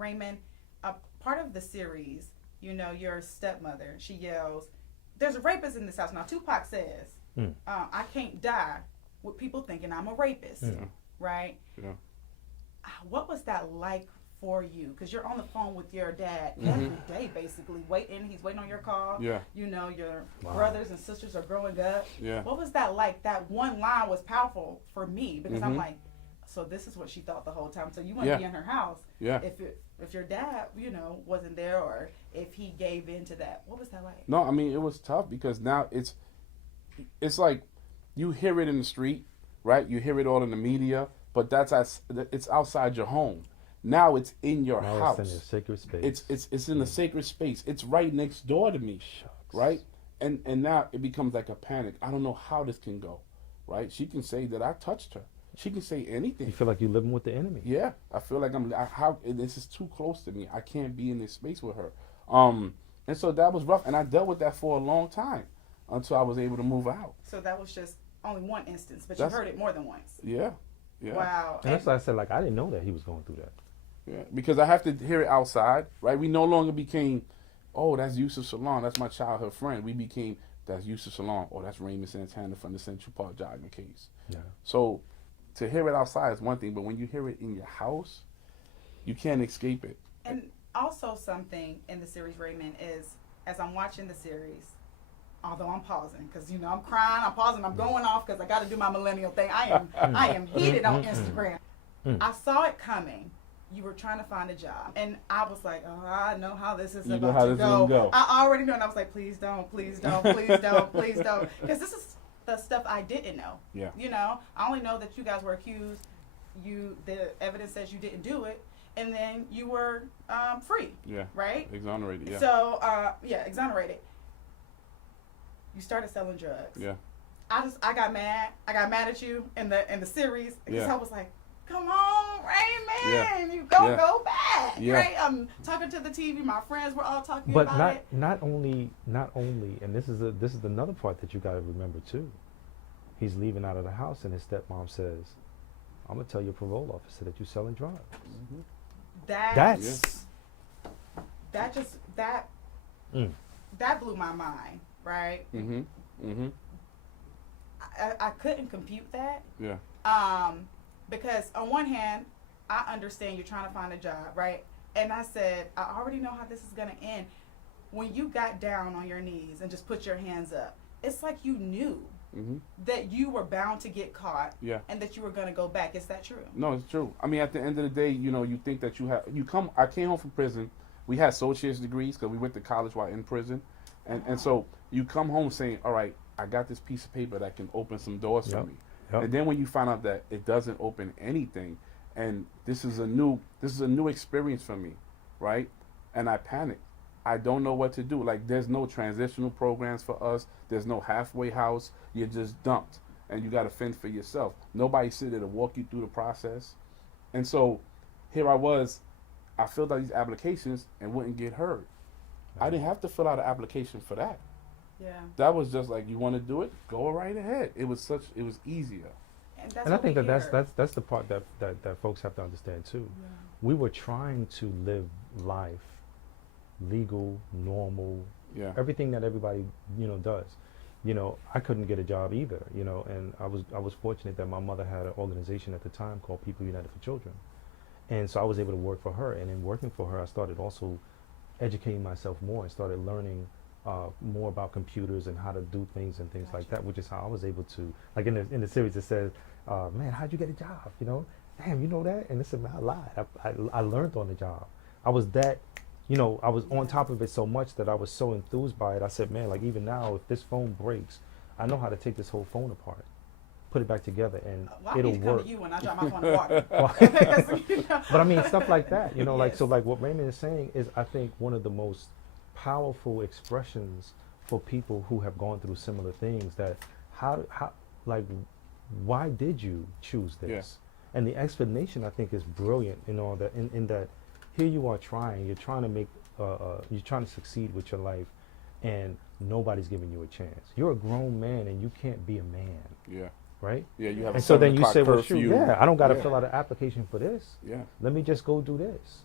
Raymond, part of the series, your stepmother, she yells, "There's a rapist in this house." Now, Tupac says, "I can't die with people thinking I'm a rapist," right? Yeah. What was that like for you? Because you're on the phone with your dad every day, basically, waiting. He's waiting on your call. Yeah. Your brothers and sisters are growing up. Yeah. What was that like? That one line was powerful for me because I'm like, so this is what she thought the whole time. So you wouldn't be in her house if your dad, wasn't there, or if he gave in to that. What was that like? No, I mean, it was tough because now it's like you hear it in the street, right? You hear it all in the media, but it's outside your home. Now it's in your house. It's in a sacred space. It's in the sacred space. It's right next door to me, right? And now it becomes like a panic. I don't know how this can go, right? She can say that I touched her. She can say anything. You feel like you're living with the enemy. Yeah, I feel like this is too close to me. I can't be in this space with her. And so that was rough, and I dealt with that for a long time until I was able to move out. So that was just only one instance, but you heard it more than once. Yeah. Wow. And that's why I said, like, I didn't know that he was going through that. Yeah, because I have to hear it outside, right? We no longer became, oh, that's Yusuf Salon, that's my childhood friend. We became, that's Yusuf Salon, oh, that's Raymond Santana from the Central Park jogging case. Yeah. So to hear it outside is one thing, but when you hear it in your house, you can't escape it. And also something in the series, Raymond, is as I'm watching the series, although I'm pausing because I'm crying, I'm pausing, I'm going off because I got to do my millennial thing. I am heated on Instagram. I saw it coming. You were trying to find a job, and I was like, "Oh, I know how this is about to go." I already know, and I was like, "Please don't, please don't, please don't, please don't," because this is the stuff I didn't know. Yeah. I only know that you guys were accused. The evidence says you didn't do it, and then you were free. Yeah. Right. Exonerated. Yeah. So exonerated. You started selling drugs. Yeah. I got mad. I got mad at you in the series because I was like, "Come on, Raymond, you go back." Yeah. Right? I'm talking to the TV. My friends were all talking about it. But not only, and this is another part that you got to remember too. He's leaving out of the house, and his stepmom says, "I'm gonna tell your parole officer that you're selling drugs." That blew my mind. Right? I couldn't compute that. Yeah. Because on one hand, I understand you're trying to find a job, right? And I said, I already know how this is going to end. When you got down on your knees and just put your hands up, it's like you knew that you were bound to get caught and that you were going to go back. Is that true? No, it's true. I mean, at the end of the day, you think that I came home from prison. We had associate's degrees because we went to college while in prison. And so you come home saying, all right, I got this piece of paper that can open some doors for me. Yep. And then when you find out that it doesn't open anything, and this is a new experience for me, right? And I panic. I don't know what to do. Like, there's no transitional programs for us. There's no halfway house. You're just dumped, and you got to fend for yourself. Nobody's sitting there to walk you through the process. And so here I was. I filled out these applications and wouldn't get heard. I didn't have to fill out an application for that. Yeah. That was just like, you want to do it? Go right ahead. It was easier. And I think that's the part that folks have to understand too. Yeah. We were trying to live life legal, normal, everything that everybody does. I couldn't get a job either. And I was fortunate that my mother had an organization at the time called People United for Children, and so I was able to work for her. And in working for her, I started also educating myself more and started learning more about computers and how to do things and things like that, which is how I was able to, like in the series it says, man, how'd you get a job? Damn, you know that? And I said, man, I lied. I learned on the job. I was that, I was on top of it so much that I was so enthused by it. I said, man, like even now, if this phone breaks, I know how to take this whole phone apart, put it back together, and it'll work. I need to come to you when I drop my phone in the water. But I mean, stuff like that, like what Raymond is saying is, I think, one of the most powerful expressions for people who have gone through similar things. That why did you choose this? Yeah. And the explanation, I think, is brilliant in all that. In that, here you are you're trying to make, you're trying to succeed with your life, and nobody's giving you a chance. You're a grown man, and you can't be a man. Yeah. Right? Yeah, you have. And so then you say, well, shoot, I don't got to fill out an application for this. Yeah. Let me just go do this.